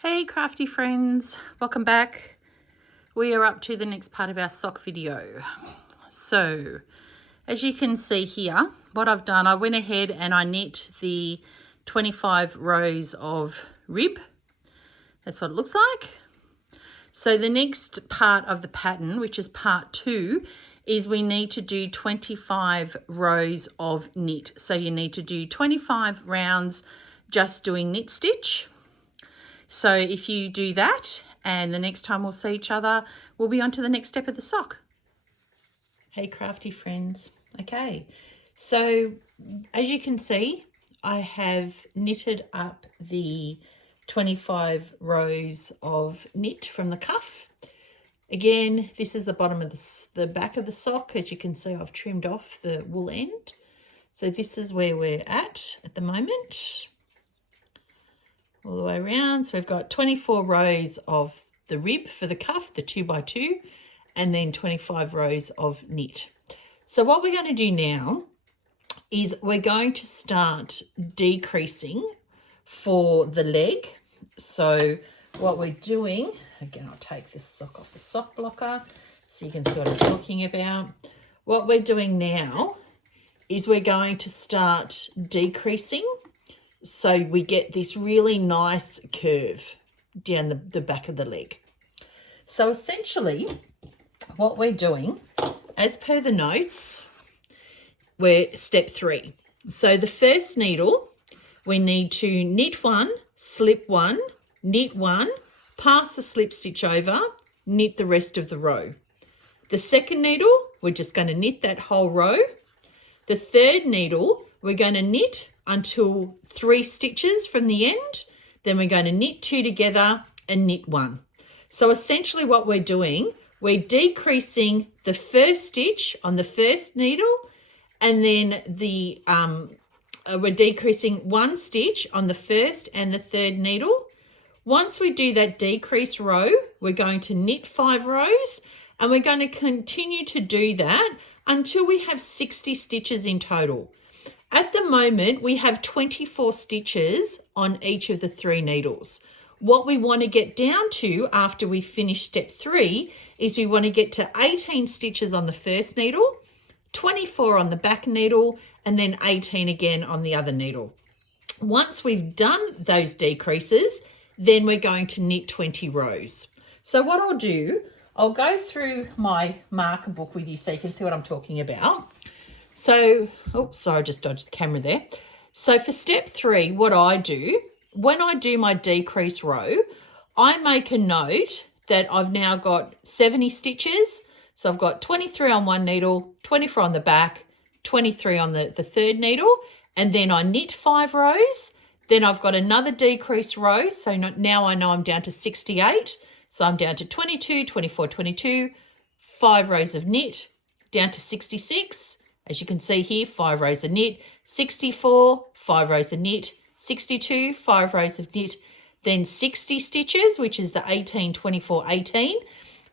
Hey crafty friends, welcome back. We are up to the next part of our sock video. So as you can see here, what I've done, I went ahead and I knit the 25 rows of rib. That's what it looks like. So the next part of the pattern, which is part 2, is we need to do 25 rows of knit. So you need to do 25 rounds just doing knit stitch. So if you do that, and the next time we'll see each other, we'll be on to the next step of the sock. Hey crafty friends. Okay, so as you can see, I have knitted up the 25 rows of knit from the cuff. Again, this is the bottom of the back of the sock. As you can see, I've trimmed off the wool end. So this is where we're at the moment. All the way around. So we've got 24 rows of the rib for the cuff, the 2x2, and then 25 rows of knit. So what we're going to do now is we're going to start decreasing for the leg. So what we're doing, again, I'll take this sock off the sock blocker so you can see what I'm talking about. What we're doing now is we're going to start decreasing so we get this really nice curve down the back of the leg. So essentially what we're doing, as per the notes, we're step 3. So the first needle, we need to knit 1, slip 1, knit 1, pass the slip stitch over, knit the rest of the row. The second needle, we're just going to knit that whole row. The third needle, we're going to knit until 3 stitches from the end. Then we're going to knit 2 together and knit 1. So essentially what we're doing, we're decreasing the first stitch on the first needle, and then we're decreasing 1 stitch on the first and the third needle. Once we do that decrease row, we're going to knit 5 rows, and we're going to continue to do that until we have 60 stitches in total. At the moment, we have 24 stitches on each of the 3 needles. What we want to get down to after we finish step 3 is we want to get to 18 stitches on the first needle, 24 on the back needle, and then 18 again on the other needle. Once we've done those decreases, then we're going to knit 20 rows. So what I'll do, I'll go through my marker book with you so you can see what I'm talking about. So, oh, sorry, I just dodged the camera there. So for step 3, what I do, when I do my decrease row, I make a note that I've now got 70 stitches. So I've got 23 on one needle, 24 on the back, 23 on the third needle, and then I knit 5 rows. Then I've got another decrease row. So now I know I'm down to 68. So I'm down to 22, 24, 22, 5 rows of knit, down to 66. As you can see here, 5 rows of knit, 64, 5 rows of knit, 62, 5 rows of knit, then 60 stitches, which is the 18, 24, 18,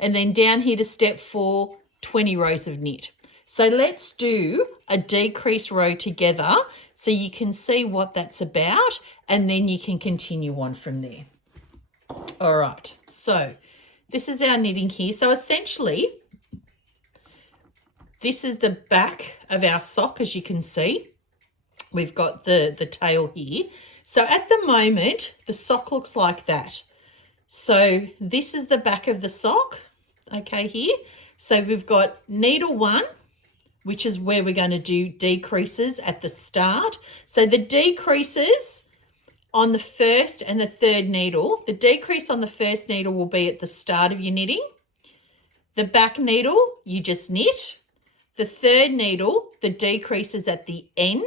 and then down here to step 4, 20 rows of knit. So let's do a decrease row together so you can see what that's about, and then you can continue on from there. All right, so this is our knitting here. So essentially, this is the back of our sock, as you can see. We've got the tail here. So at the moment, the sock looks like that. So this is the back of the sock, okay, here. So we've got needle 1, which is where we're going to do decreases at the start. So the decreases on the first and the third needle, the decrease on the first needle will be at the start of your knitting. The back needle, you just knit. The third needle, the decrease is at the end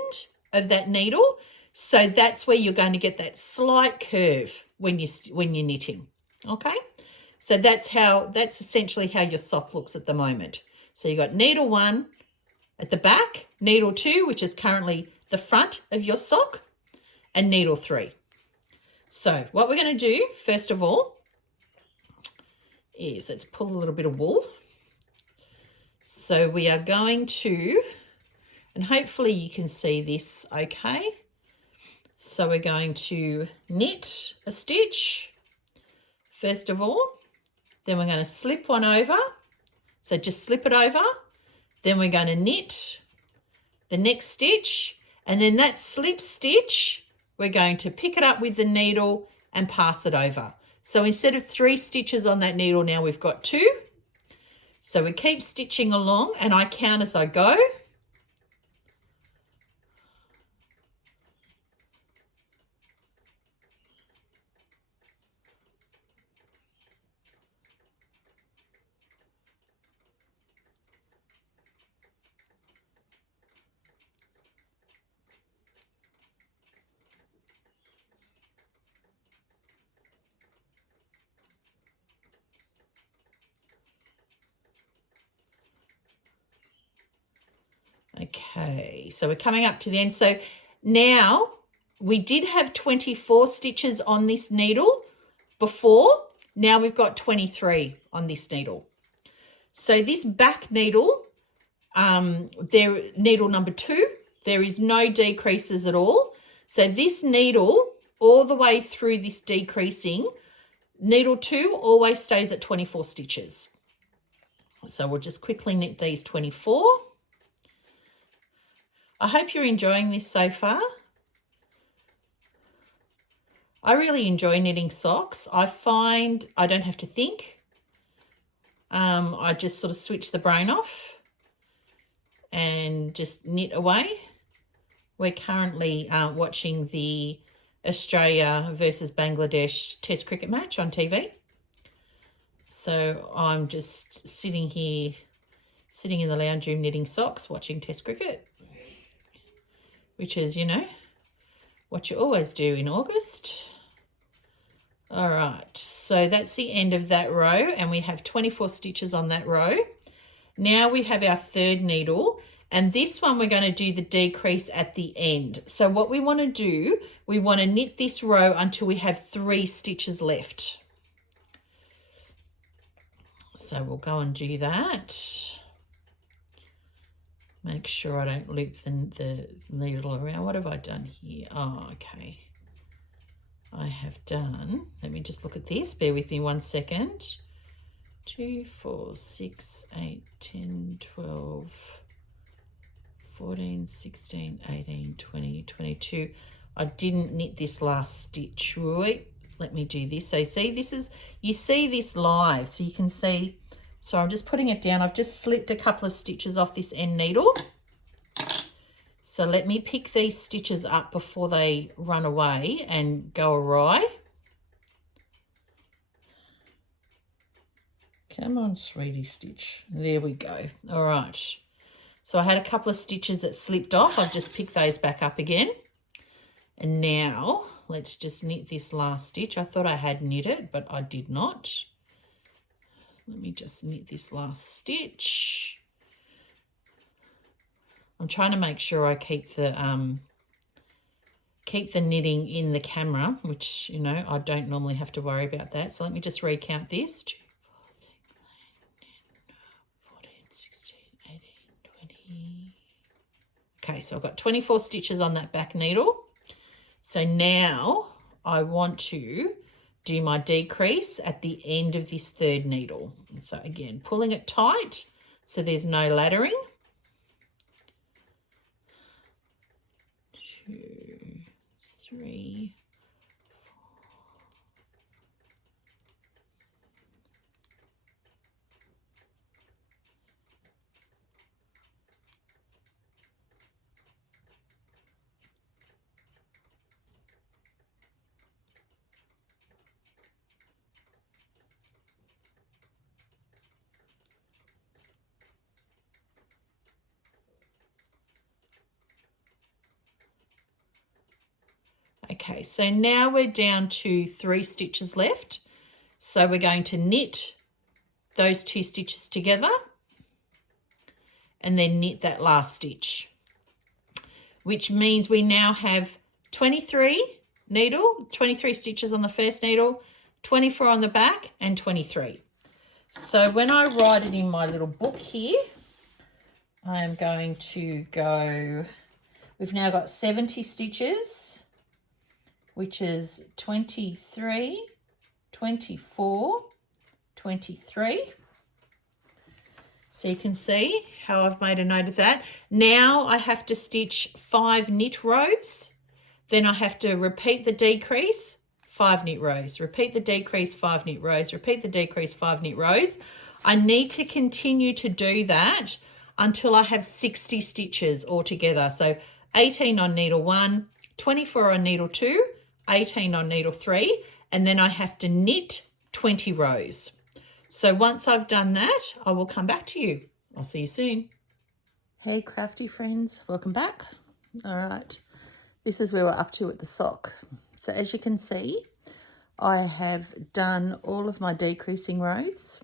of that needle. So that's where you're going to get that slight curve when you're knitting. Okay? So that's essentially how your sock looks at the moment. So you got needle 1 at the back, needle 2, which is currently the front of your sock, and needle 3. So what we're going to do, first of all, is let's pull a little bit of wool. So we are going to, and hopefully you can see this okay. So we're going to knit a stitch, first of all. Then we're going to slip one over. So just slip it over. Then we're going to knit the next stitch, and then that slip stitch, we're going to pick it up with the needle and pass it over. So instead of 3 stitches on that needle, now we've got 2. So we keep stitching along and I count as I go. Okay, so we're coming up to the end. So now we did have 24 stitches on this needle before. Now we've got 23 on this needle. So this back needle, needle number 2, there is no decreases at all. So this needle, all the way through this decreasing, needle 2 always stays at 24 stitches. So we'll just quickly knit these 24. I hope you're enjoying this so far. I really enjoy knitting socks. I find I don't have to think. I just sort of switch the brain off and just knit away. We're currently watching the Australia versus Bangladesh Test cricket match on TV. So I'm just sitting here, sitting in the lounge room knitting socks, watching Test cricket, which is, you know, what you always do in August. All right, so that's the end of that row, and we have 24 stitches on that row. Now we have our third needle, and this one we're going to do the decrease at the end. So what we want to do, we want to knit this row until we have 3 stitches left. So we'll go and do that. Make sure I don't loop the needle around. What have I done here? Oh, okay. I have done, let me just look at this. Bear with me 1 second. 2, 4, 6, 8, 10, 12, 14, 16, 18, 20, 22. I didn't knit this last stitch. Wait, let me do this. So see, this is, you see this live, so you can see. So I'm just putting it down. I've just slipped a couple of stitches off this end needle. So let me pick these stitches up before they run away and go awry. Come on, sweetie stitch. There we go. All right. So I had a couple of stitches that slipped off. I've just picked those back up again. And now let's just knit this last stitch. I thought I had knit it, but I did not. Let me just knit this last stitch. I'm trying to make sure I keep the knitting in the camera, which, you know, I don't normally have to worry about that. So let me just recount this. 2, 4, 14, 16, 18, 20. Okay, so I've got 24 stitches on that back needle. So now I want to do my decrease at the end of this third needle. So again, pulling it tight so there's no laddering. 2, 3, 4. Okay, so now we're down to 3 stitches left. So we're going to knit those 2 stitches together and then knit that last stitch, which means we now have 23 stitches on the first needle, 24 on the back, and 23. So when I write it in my little book here, I'm going to go, we've now got 70 stitches, which is 23, 24, 23. So you can see how I've made a note of that. Now I have to stitch 5 knit rows. Then I have to repeat the decrease, 5 knit rows. Repeat the decrease, 5 knit rows. Repeat the decrease, 5 knit rows. I need to continue to do that until I have 60 stitches altogether. So 18 on needle 1, 24 on needle 2, 18 on needle 3, and then I have to knit 20 rows. So once I've done that, I will come back to you. I'll see you soon. Hey crafty friends, welcome back. All right, this is where we're up to with the sock. So as you can see, I have done all of my decreasing rows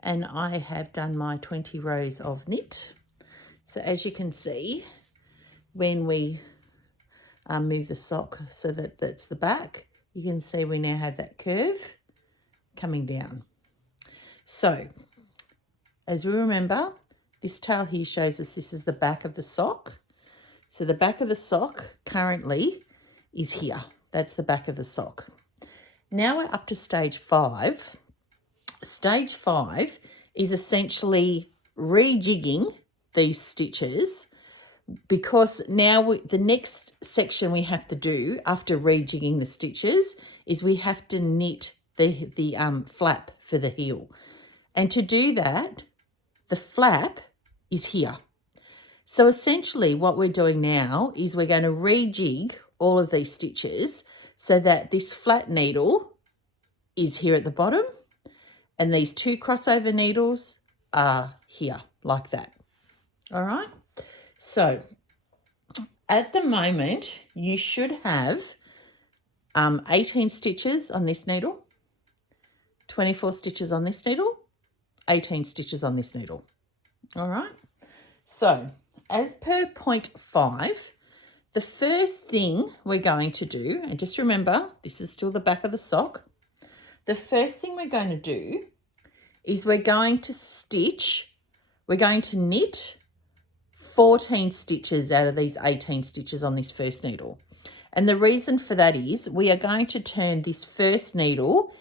and I have done my 20 rows of knit. So as you can see, when we move the sock so that that's the back, you can see we now have that curve coming down. So as we remember, this tail here shows us this is the back of the sock. So the back of the sock currently is here. That's the back of the sock. Now we're up to stage 5. Stage 5 is essentially rejigging these stitches, because now the next section we have to do after rejigging the stitches is we have to knit the flap for the heel. And to do that, the flap is here. So essentially what we're doing now is we're going to rejig all of these stitches so that this flat needle is here at the bottom and these 2 crossover needles are here like that. All right. So at the moment you should have 18 stitches on this needle, 24 stitches on this needle, 18 stitches on this needle. All right. So as per point 5, the first thing we're going to do, and just remember, this is still the back of the sock. The first thing we're going to do is we're going to knit 14 stitches out of these 18 stitches on this first needle. And the reason for that is we are going to turn this first needle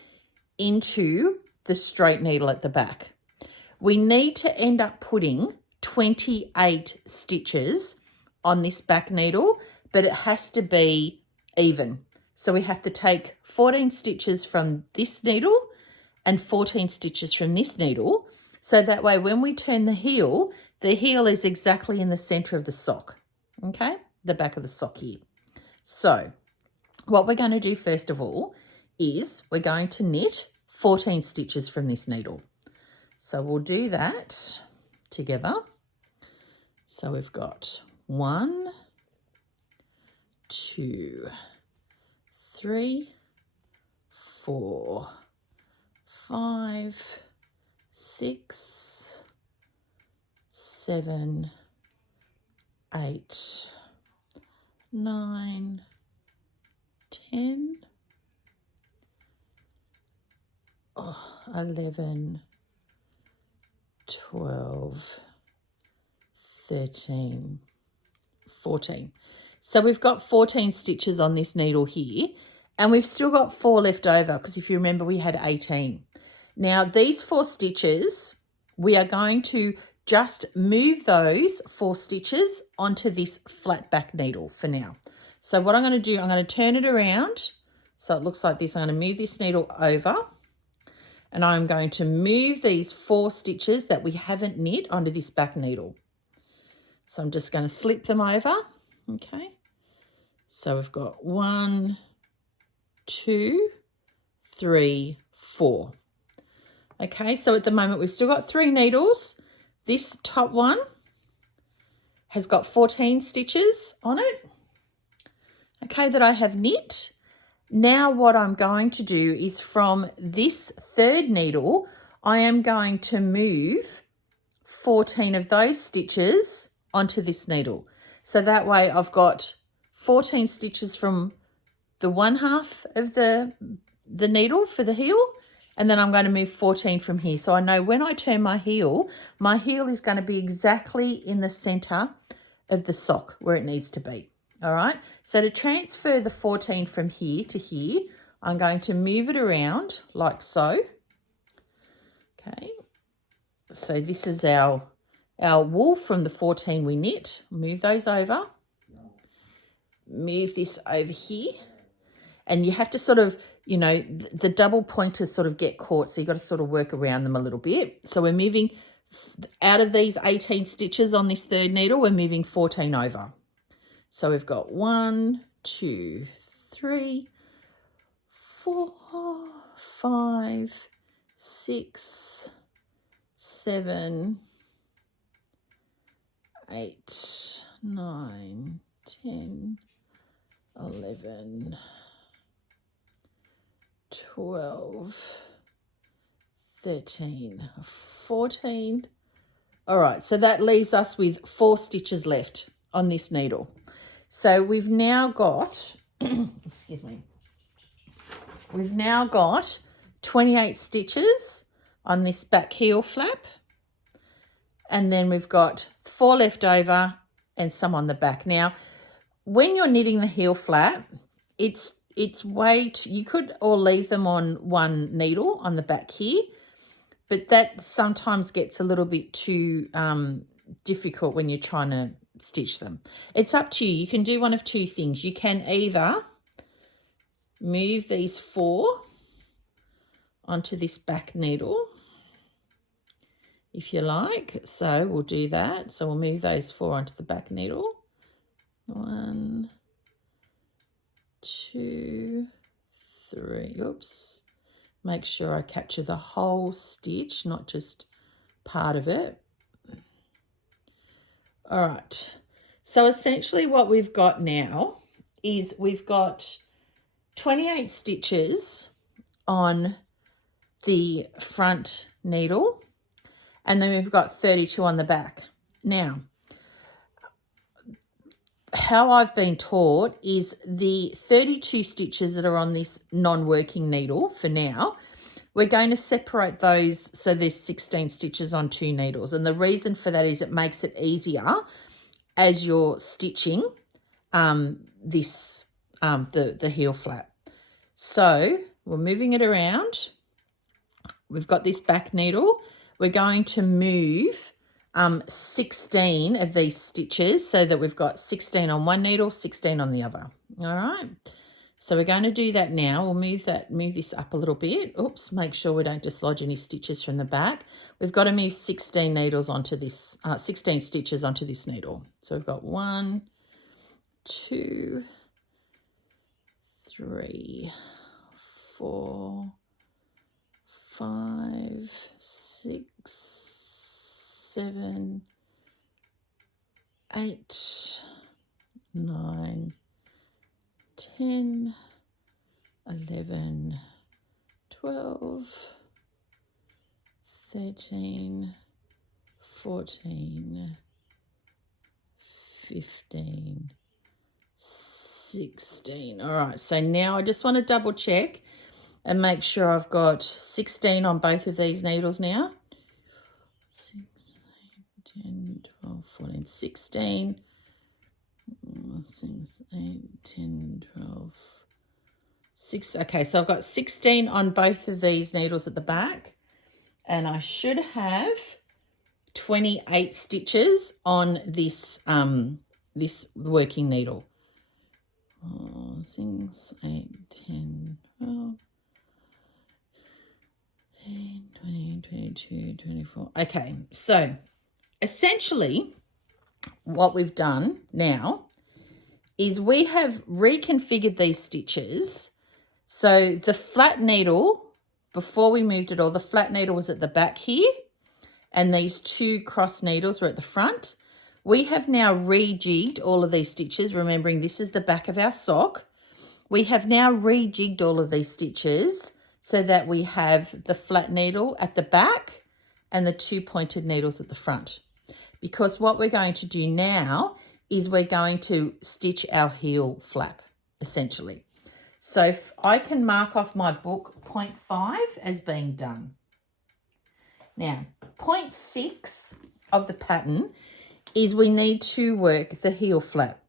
into the straight needle at the back. We need to end up putting 28 stitches on this back needle, but it has to be even. So we have to take 14 stitches from this needle and 14 stitches from this needle. So that way when we turn the heel is exactly in the center of the sock, okay? The back of the sock here. So what we're going to do first of all is we're going to knit 14 stitches from this needle. So we'll do that together. So we've got 1, 2, 3, 4, 5, 6, 7, 8, 9, 10, 11, 12, 13, 14. So we've got 14 stitches on this needle here, and we've still got 4 left over because if you remember we had 18. Now these 4 stitches, we are going to just move those 4 stitches onto this flat back needle for now. So what I'm going to do, I'm going to turn it around so it looks like this. I'm going to move this needle over and I'm going to move these 4 stitches that we haven't knit onto this back needle. So I'm just going to slip them over, okay? So we've got 1, 2, 3, 4. Okay, so at the moment we've still got 3 needles. This top one has got 14 stitches on it, okay, that I have knit. Now what I'm going to do is from this 3rd needle, I am going to move 14 of those stitches onto this needle. So that way I've got 14 stitches from the one half of the needle for the heel, and then I'm going to move 14 from here. So I know when I turn my heel is going to be exactly in the center of the sock where it needs to be. All right. So to transfer the 14 from here to here, I'm going to move it around like so. Okay, so this is our wool from the 14 we knit. Move those over. Move this over here. And you have to sort of, you know, the double pointers sort of get caught, so you've got to sort of work around them a little bit. So we're moving out of these 18 stitches on this third needle, we're moving 14 over. So we've got 1, 2, 3, 4, 5, 6, 7, 8, 9, 10, 11, 12, 13, 14. All right, so that leaves us with 4 stitches left on this needle. So we've now got, excuse me, we've now got 28 stitches on this back heel flap. And then we've got 4 left over and some on the back. Now, when you're knitting the heel flap, it's you could all leave them on one needle on the back here, but that sometimes gets a little bit too difficult when you're trying to stitch them. It's up to you. You can do one of two things. You can either move these 4 onto this back needle, if you like. So we'll do that. So we'll move those 4 onto the back needle. 1, 2, 3. Oops. Make sure I capture the whole stitch, not just part of it. All right. So essentially what we've got now is we've got 28 stitches on the front needle, and then we've got 32 on the back. Now, how I've been taught is the 32 stitches that are on this non-working needle for now, we're going to separate those so there's 16 stitches on 2 needles. And the reason for that is it makes it easier as you're stitching the heel flap. So we're moving it around. We've got this back needle. We're going to move 16 of these stitches so that we've got 16 on one needle, 16 on the other. All right. So we're going to do that now. We'll move this up a little bit. Oops, make sure we don't dislodge any stitches from the back. We've got to move 16 needles onto this, 16 stitches onto this needle. So we've got 1, 2, 3, 4, 5, 6, 7, 8, 9, 10, 11, 12, 13, 14, 15, 16. All right, so now I just want to double check and make sure I've got 16 on both of these needles now. 6, 8, 10, 12, 14, 16. 6, 8, 10, 12, 6. Okay, so I've got 16 on both of these needles at the back, and I should have 28 stitches on this this working needle. 6, 8, 10, 12, 18, 20, 22, 24. Okay, so essentially what we've done now is we have reconfigured these stitches. So the flat needle, before we moved it all, the flat needle was at the back here, and these 2 cross needles were at the front. We have now rejigged all of these stitches, remembering this is the back of our sock. We have now rejigged all of these stitches so that we have the flat needle at the back and the 2 pointed needles at the front. Because what we're going to do now is we're going to stitch our heel flap, essentially. So if I can mark off my book 0.5 as being done. Now, 0.6 of the pattern is we need to work the heel flap.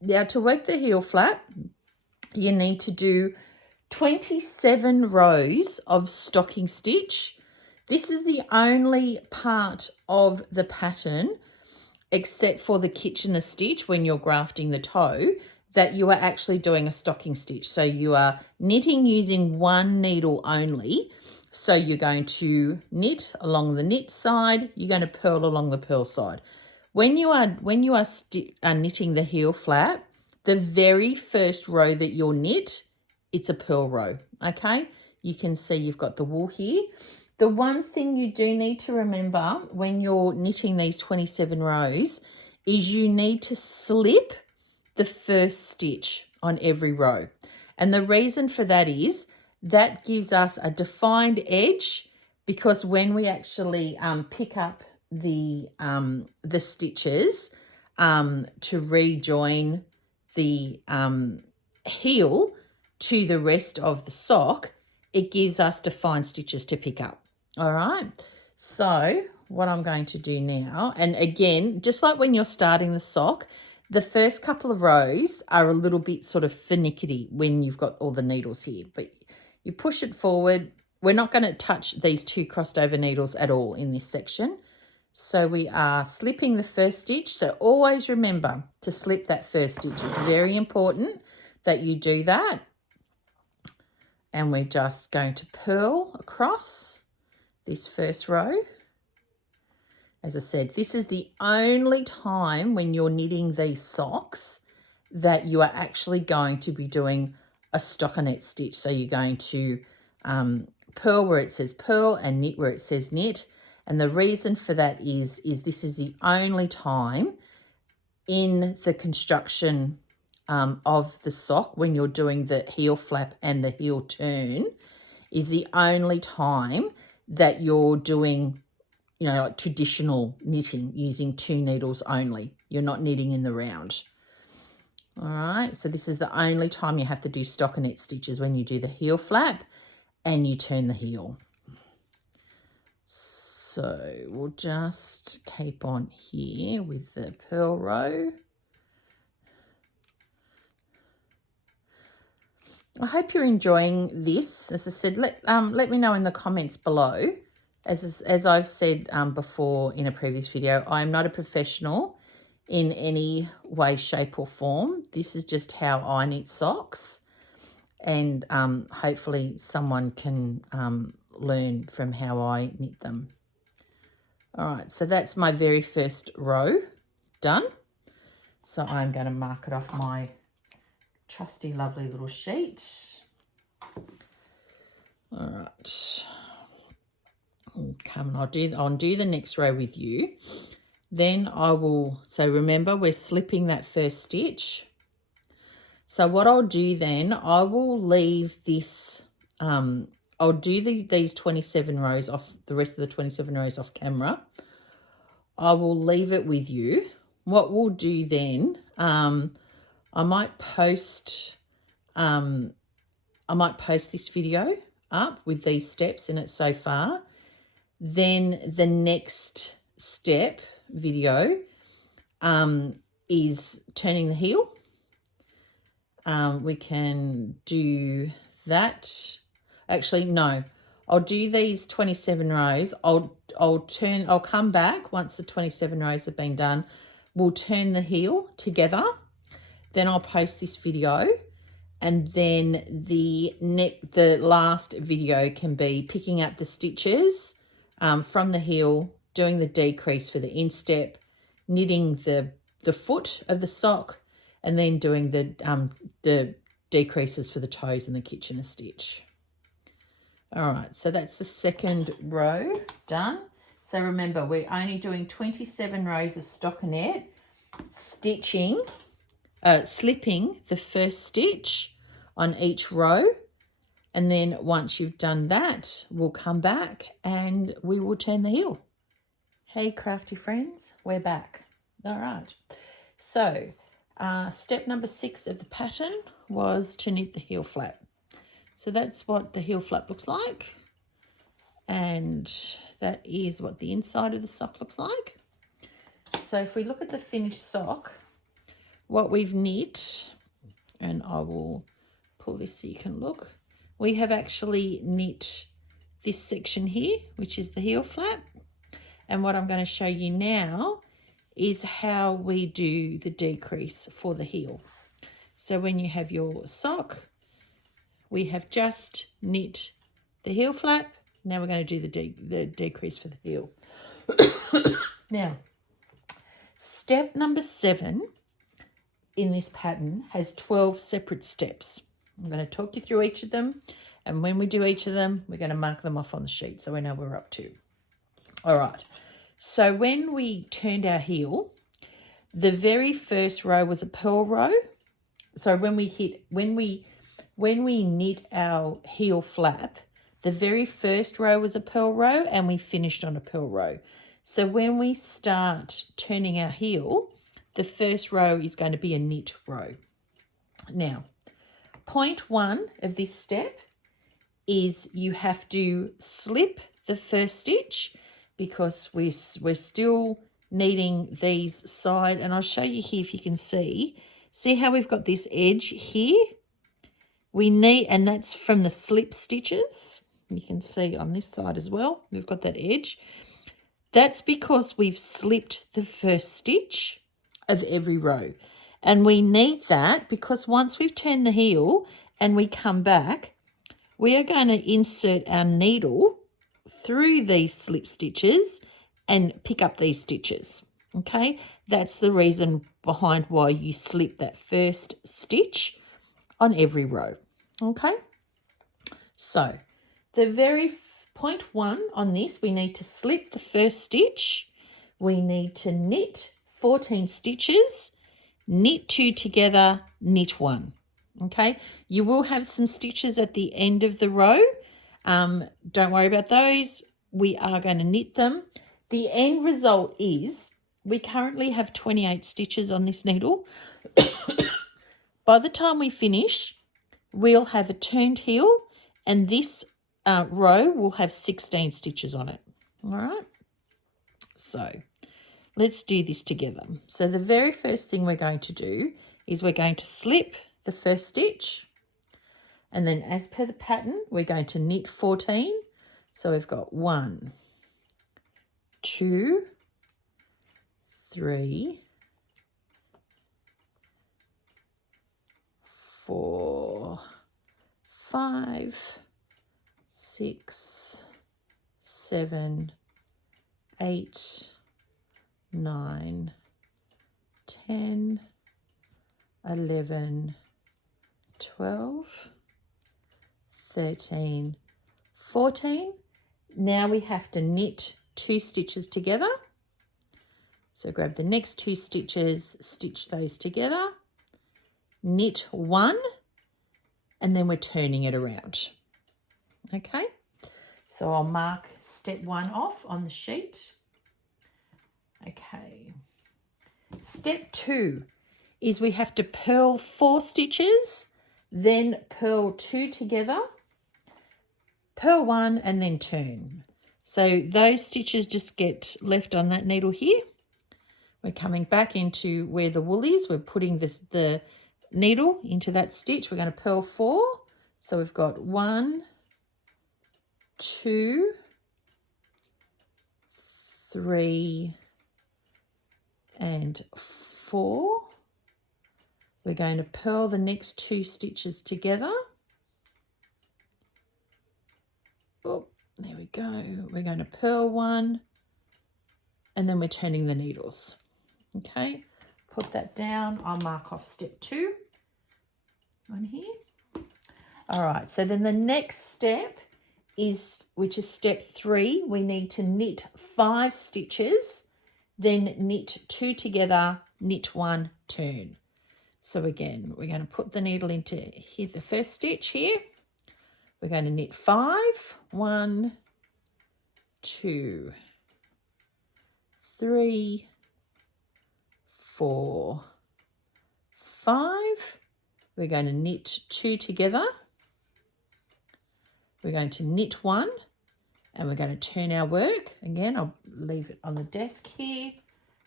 Now, to work the heel flap, you need to do 27 rows of stocking stitch. This is the only part of the pattern, except for the Kitchener stitch when you're grafting the toe, that you are actually doing a stocking stitch. So you are knitting using one needle only. So you're going to knit along the knit side, you're going to purl along the purl side. When you are knitting the heel flap, the very first row that you'll knit, it's a purl row, okay? You can see you've got the wool here. The one thing you do need to remember when you're knitting these 27 rows is you need to slip the first stitch on every row. And the reason for that is that gives us a defined edge, because when we actually pick up the stitches to rejoin the heel to the rest of the sock, it gives us defined stitches to pick up. All right, so what I'm going to do now, and again, just like when you're starting the sock, the first couple of rows are a little bit sort of finicky when you've got all the needles here, but you push it forward. We're not going to touch these two crossed over needles at all in this section. So we are slipping the first stitch. So always remember to slip that first stitch. It's very important that you do that. And we're just going to purl across this first row. As I said, this is the only time when you're knitting these socks that you are actually going to be doing a stockinette stitch. So you're going to purl where it says purl and knit where it says knit. And the reason for that is this is the only time in the construction of the sock, when you're doing the heel flap and the heel turn, is the only time that you're doing, you know, like traditional knitting using two needles only. You're not knitting in the round. All right, so this is the only time you have to do stockinette stitches, when you do the heel flap and you turn the heel. So we'll just keep on here with the purl row. I hope you're enjoying this. As I said, let me know in the comments below. As I've said before in a previous video, I am not a professional in any way, shape or form. This is just how I knit socks, and hopefully someone can learn from how I knit them. All right, so that's my very first row done. So I'm going to mark it off my trusty, lovely little sheet. All right. Come on, I'll do the next row with you. Then I will, so remember we're slipping that first stitch. So what I'll do then, I will leave this, I'll do these 27 rows off, the rest of the 27 rows off camera. I will leave it with you. What we'll do then, I might post this video up with these steps in it so far. Then the next step video is turning the heel. We can do that. Actually, no, I'll do these 27 rows. I'll come back once the 27 rows have been done. We'll turn the heel together. Then I'll post this video, and then the last video can be picking up the stitches from the heel, doing the decrease for the instep, knitting the foot of the sock, and then doing the decreases for the toes and the Kitchener stitch. All right, so that's the second row done. So remember, we're only doing 27 rows of stockinette, slipping the first stitch on each row. And then once you've done that, we'll come back and we will turn the heel. Hey, crafty friends, we're back. All right. So step number 6 of the pattern was to knit the heel flap. So that's what the heel flap looks like. And that is what the inside of the sock looks like. So if we look at the finished sock, what we've knit, and I will pull this so you can look. we have actually knit this section here, which is the heel flap. And what I'm going to show you now is how we do the decrease for the heel. So when you have your sock, we have just knit the heel flap. Now we're going to do the decrease for the heel. Now, step number 7 in this pattern has 12 separate steps. I'm going to talk you through each of them, and when we do each of them, we're going to mark them off on the sheet so we know where we're up to. All right, so when we turned our heel, the very first row was a purl row. So when we knit our heel flap, the very first row was a purl row and we finished on a purl row. So when we start turning our heel, the first row is going to be a knit row. Now, point 1 of this step is you have to slip the first stitch because we're still needing these side, and I'll show you here if you can see how we've got this edge here. We need, and that's from the slip stitches. You can see on this side as well, we've got that edge. That's because we've slipped the first stitch of every row. And we need that because once we've turned the heel and we come back, we are going to insert our needle through these slip stitches and pick up these stitches. Okay, that's the reason behind why you slip that first stitch on every row. Okay, so the very point 1 on this, we need to slip the first stitch. We need to knit 14 stitches, knit 2 together, knit 1. Okay, you will have some stitches at the end of the row. Don't worry about those. We are going to knit them. The end result is we currently have 28 stitches on this needle. By the time we finish, we'll have a turned heel, and this row will have 16 stitches on it. All right, so let's do this together. So the very first thing we're going to do is we're going to slip the first stitch, and then as per the pattern, we're going to knit 14. So we've got 1, 2, 3, 4, 5, 6, 7, 8, 9, 10, 11, 12, 13, 14. Now we have to knit 2 stitches together. So grab the next 2 stitches, stitch those together, knit 1, and then we're turning it around. Okay, so I'll mark step 1 off on the sheet. Okay, step 2 is we have to purl 4 stitches, then purl 2 together, purl 1, and then turn. So those stitches just get left on that needle here. We're coming back into where the wool is. We're putting the needle into that stitch. We're going to purl 4. So we've got 1, 2, 3, and 4. We're going to purl the next 2 stitches together. Oh, there we go. We're going to purl 1, and then we're turning the needles. Okay, put that down. I'll mark off step 2 on here. All right, so then the next step is, which is step 3, we need to knit 5 stitches, then knit 2 together, knit 1, turn. So again, we're going to put the needle into here, the first stitch here. We're going to knit 5, 1, 2, 3, 4, 5. We're going to knit 2 together. We're going to knit 1, and we're going to turn our work. Again, I'll leave it on the desk here.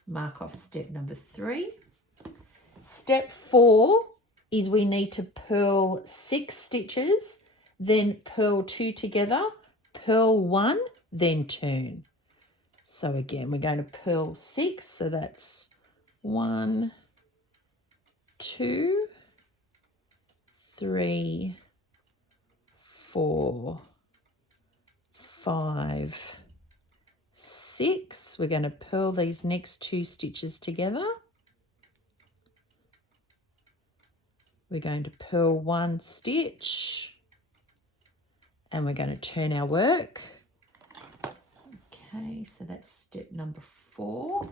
Mark off step number 3. Step 4 is we need to purl 6 stitches, then purl 2 together, purl 1, then turn. So again, we're going to purl 6, so that's 1, 2, 3, 4, 5, 6. We're going to purl these next 2 stitches together. We're going to purl 1 stitch and we're going to turn our work. Okay, so that's step number 4.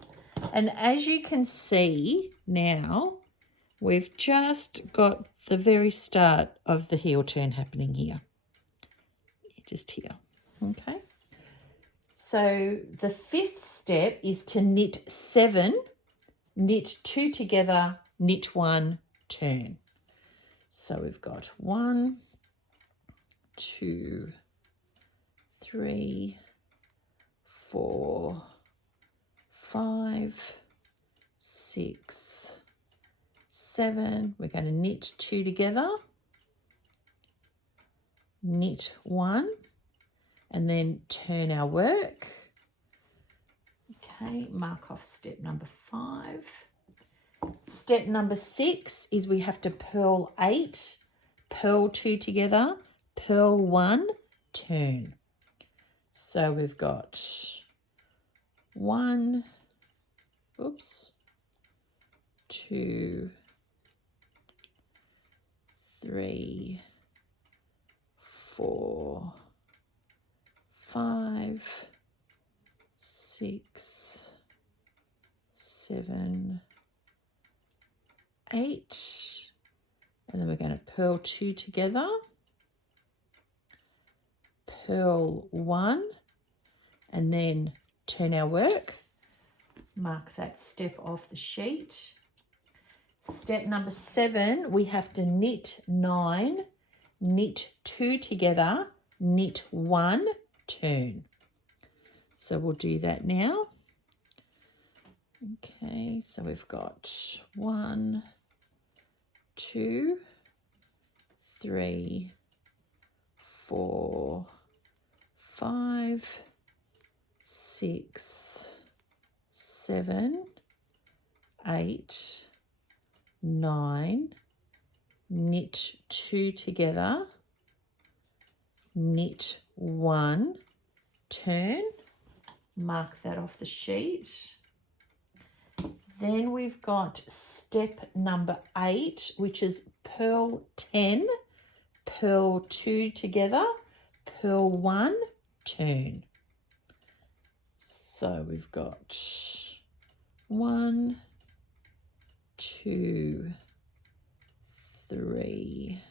And as you can see now, we've just got the very start of the heel turn happening here. Just here, okay? So the 5th step is to knit 7, knit 2 together, knit 1, turn. So we've got 1, 2, 3, 4, 5, 6, 7. We're going to knit 2 together, knit 1, and then turn our work. Okay, mark off step number 5. Step number 6 is we have to purl 8, purl 2 together, purl 1, turn. So we've got 1, 2, 3, 4, 5, 6, 7, 8, and then we're going to purl 2 together, purl 1, and then turn our work. Mark that step off the sheet. Step number 7, we have to knit 9, knit 2 together, knit 1, turn. So we'll do that now. Okay, so we've got 1, 2, 3, 4, 5, 6, 7, 8, 9, knit 2 together, knit 1, turn, mark that off the sheet. Then we've got step number 8, which is purl 10, purl 2 together, purl 1, turn. So we've got 1, 2, 3,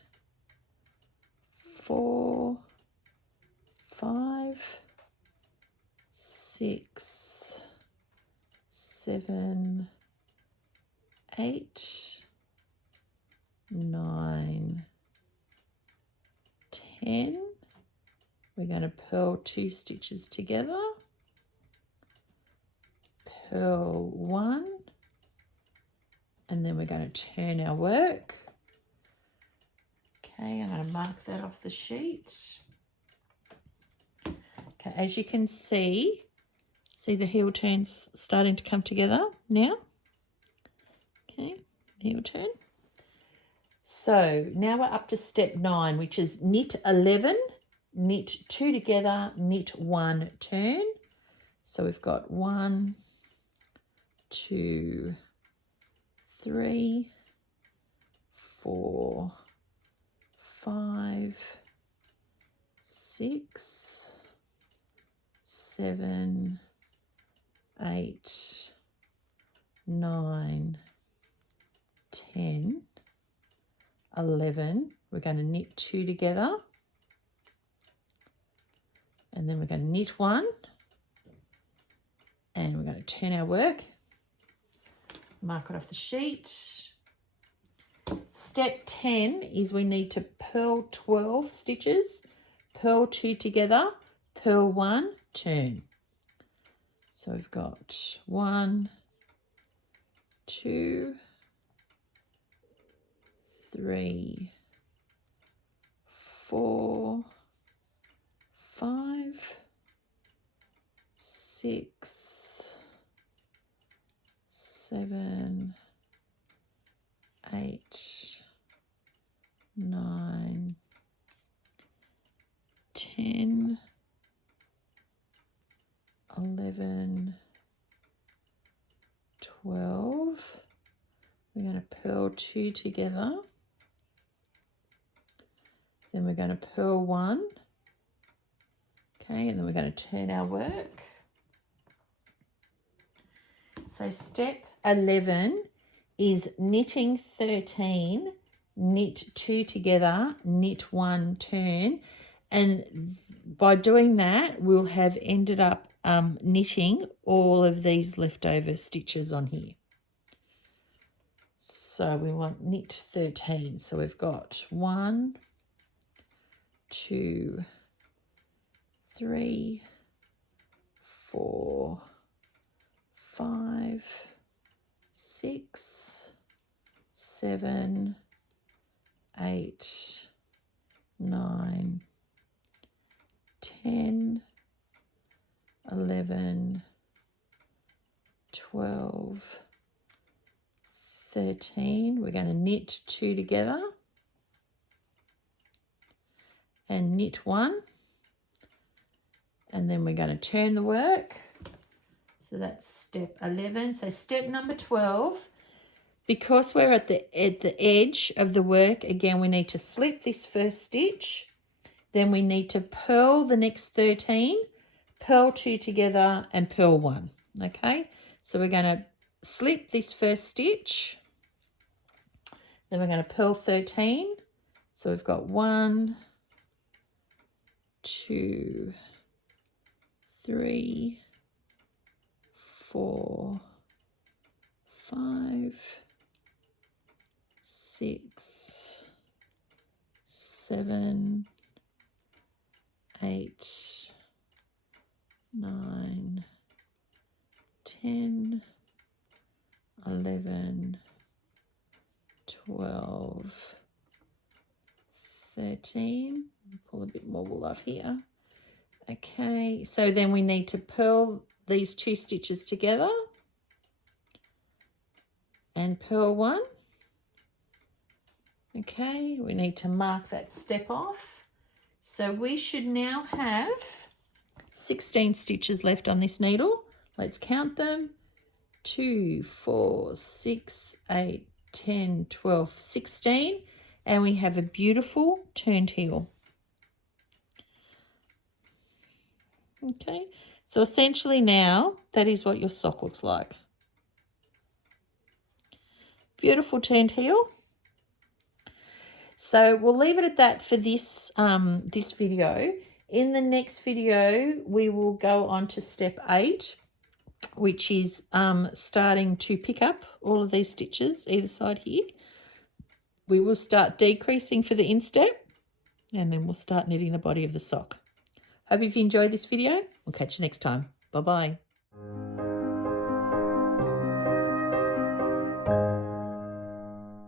4, 5, 6, 7, 8, 9, 10. We're going to purl 2 stitches together, purl 1, and then we're going to turn our work. Okay, I'm going to mark that off the sheet. Okay, as you can see the heel turns starting to come together now. Okay, heel turn. So now we're up to step 9, which is knit 11, knit 2 together, knit 1, turn. So we've got 1, 2, 3, 4, 5, 6, 7, 8, 9, 10, 11. We're going to knit 2 together, and then we're going to knit 1, and we're going to turn our work, mark it off the sheet. Step 10 is we need to purl 12 stitches, purl 2 together, purl 1, turn. So we've got 1, 2, 3, 4, 5, 6, 7, 8, 9, 10, 11, 12. We're going to purl 2 together. Then we're going to purl 1. Okay, and then we're going to turn our work. So step 11 is knitting 13, knit 2 together, knit 1, turn. And by doing that, we'll have ended up knitting all of these leftover stitches on here. So we want knit 13. So we've got 1, 2, 3, 4, 5, 6, 7, 8, 9, 10, 11, 12, 13. We're going to knit 2 together and knit 1, and then we're going to turn the work. So that's step 11. So step number 12, because we're at the edge of the work, again, we need to slip this first stitch. Then we need to purl the next 13, purl 2 together and purl 1. Okay, so we're going to slip this first stitch. Then we're going to purl 13. So we've got 1, 2, 3, 4, 5, 6, 7, 8, 9, 10, 11, 12, 13. Pull a bit more wool off here. Okay, so then we need to purl these 2 stitches together and purl 1. Okay, we need to mark that step off. So we should now have 16 stitches left on this needle. Let's count them. 2, 4, 6, 8, 10, 12, 16. And we have a beautiful turned heel. Okay, so essentially now that is what your sock looks like. Beautiful turned heel. So we'll leave it at that for this this video. In the next video, we will go on to step 8, which is starting to pick up all of these stitches either side here. We will start decreasing for the instep, and then we'll start knitting the body of the sock. Hope you've enjoyed this video. We'll catch you next time. Bye-bye.